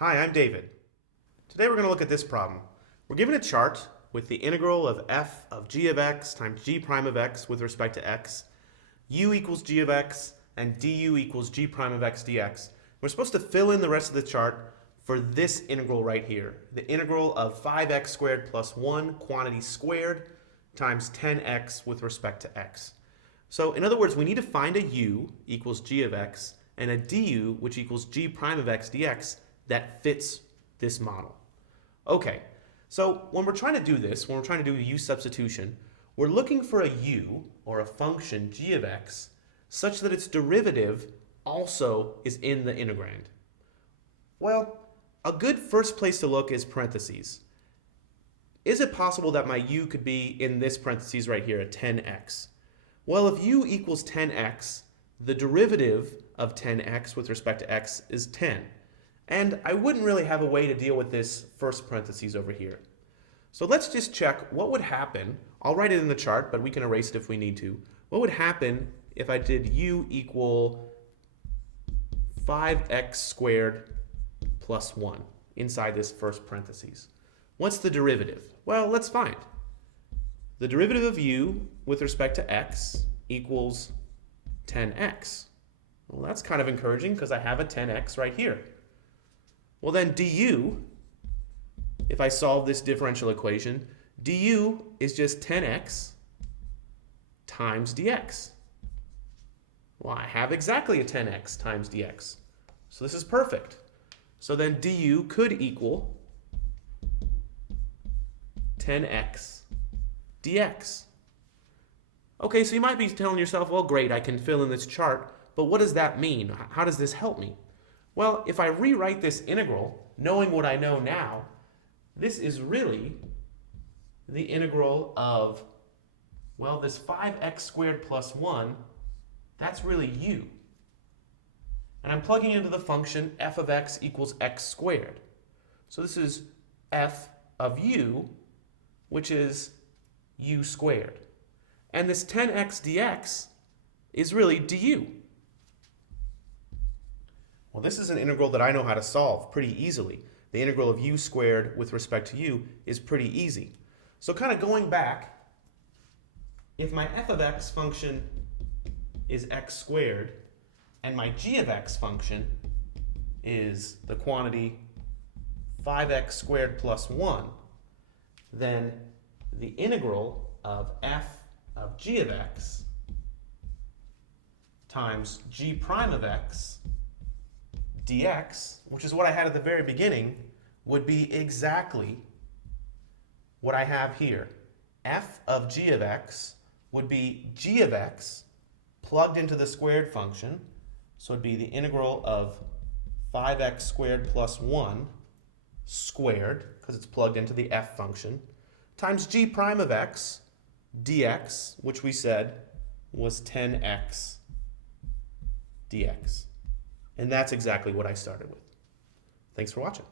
Hi, I'm David. Today we're going to look at this problem. We're given a chart with the integral of f of g of x times g prime of x with respect to x, u equals g of x, and du equals g prime of x dx. We're supposed to fill in the rest of the chart for this integral right here, the integral of 5x squared plus 1 quantity squared times 10x with respect to x. So in other words, we need to find a u equals g of x and a du which equals g prime of x dx that fits this model. Okay, so when we're trying to do this, when we're trying to do a u substitution, we're looking for a u, or a function g of x, such that its derivative also is in the integrand. Well, a good first place to look is parentheses. Is it possible that my u could be in this parentheses right here at 10x? Well, if u equals 10x, the derivative of 10x with respect to x is 10. And I wouldn't really have a way to deal with this first parentheses over here. So let's just check what would happen. I'll write it in the chart, but we can erase it if we need to. What would happen if I did u equal 5x squared plus 1 inside this first parentheses? What's the derivative? Well, let's find. The derivative of u with respect to x equals 10x. Well, that's kind of encouraging because I have a 10x right here. Well then du, if I solve this differential equation, du is just 10x times dx. Well, I have exactly a 10x times dx. So this is perfect. So then du could equal 10x dx. Okay, so you might be telling yourself, well, great, I can fill in this chart, but what does that mean? How does this help me? Well, if I rewrite this integral, knowing what I know now, this is really the integral of, well, this 5x squared plus 1, that's really u. And I'm plugging into the function f of x equals x squared. So this is f of u, which is u squared. And this 10x dx is really du. Well, this is an integral that I know how to solve pretty easily. The integral of u squared with respect to u is pretty easy. So kind of going back, if my f of x function is x squared and my g of x function is the quantity 5x squared plus 1, then the integral of f of g of x times g prime of x dx, which is what I had at the very beginning, would be exactly what I have here. F of g of x would be g of x plugged into the squared function, so it would be the integral of 5x squared plus 1 squared, because it's plugged into the f function, times g prime of x dx, which we said was 10x dx. And that's exactly what I started with. Thanks for watching.